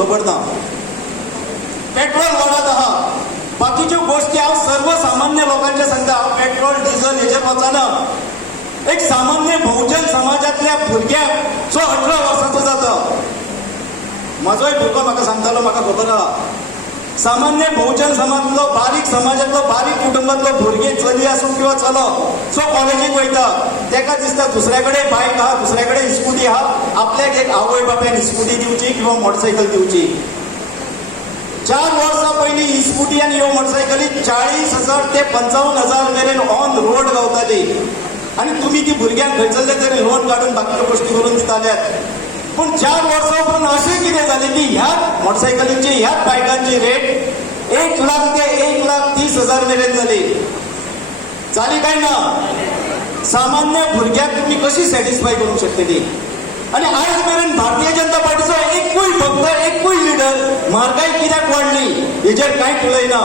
खबर ना. पेट्रोल वाढत आहा, बाकीच्यो गोष्टी हांव सर्वसामान्य लोकांचे सांगता. हांव पेट्रोल डिझल हेचेर वचना. एक सामान्य बहुजन समाजातल्या भुरग्याक जो 18 वर्साचो जाता, म्हाजोय भुरगो म्हाका सांगतालो, म्हाका खबर आहा. सामान्य बहुजन समाजातलो बारीक समाजातलो बारीक कुटुंबातलो भुरगे चली आसूं किंवा चलो जो कॉलेजीक वयता, तेका दिसता दुसऱ्या कडेन बायक आहा, दुसऱ्या कडेन स्कूटी आहा, आपल्याक एक आवय बापायन स्कूटी दिवची किंवा मोटरसायकल दिवची. 4 वर्सां पयलीं ही स्कूटी आनी ह्यो मोटरसायकली 40,000 ते 55,000 मेरेन ऑन रोड गावताली. आनी तुमी ती भुरग्यांक खंयसरले तरी लोन काडून बाकीच्यो गोश्टी करून दिताल्यात. पूण 4 वर्सां उपरांत अशें कितें जालें की ह्याच मोटरसायकलींची ह्याच बायकांची रेट 1 लाख ते 1,30,000 मेरेन जाली काय ना. सामान्य भुरग्याक तुमी कशी सॅटिस्फाय करूंक शकतली. आनी आयज मेरेन भारतीय जनता पार्टीचो एकूय लिडर म्हारगाय कित्याक वाडली हेचेर कांयच उलयना.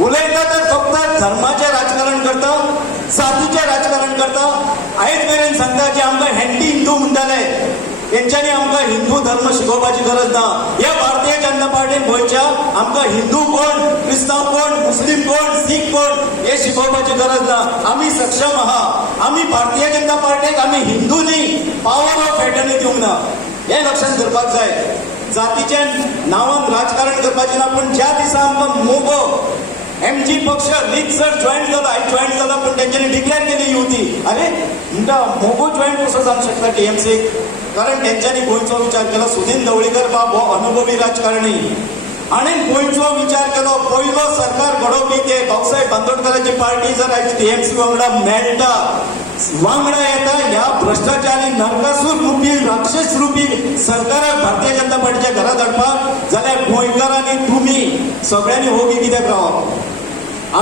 उलयता तर फक्त धर्माचें राजकारण करता, जातीचें राजकारण करता. आयज मेरेन सांगता जे आमकां हँडी हिंदू म्हणटाले, तेंच्यांनी आमकां हिंदू धर्म शिकोवपाची गरज ना. ह्या भारतीय जनता पार्टीन गोंयच्या आमकां हिंदू कोण, क्रिस्तांव कोण, मुस्लीम कोण, सीख कोण हे शिकोवपाची गरज ना. आमी सक्षम आहा. आमी भारतीय जनता पार्टीक आमी हिंदूंनी पावर ऑफ एटर्नी दिवंक ना. हे लक्षांत दवरपाक जाय. जातीच्या नांवान राजकारण करपाचें ना. पूण ज्या दिसा आमकां मोगो एमजी पक्ष रीतसर जॉईन जाला पण त्यांच्यानी डिक्लेअर केली युती. अरे म्हणटा मोगो जॉईन कसो जावंक शकता टीएमसी? कारण त्यांच्यानी गोंयचो विचार केलो. सुनील ढवळीकर बाब हो अनुभवी राजकारणी, आणि गोंयचो विचार केलो. पयलो सरकार घडोवपी ते भाऊसाहेब बांदोडकरांची पार्टी जर आयज टीएमसी वांगडा मेळटा, वांगडा येता, ह्या भ्रष्टाचारी नरकासूर रुपी राक्षस रुपी सरकाराक भारतीय जनता पार्टीच्या घरात हाडपाक, जाल्यार गोंयकारांनी तुमी सगळ्यांनी होगी कित्याक रावप.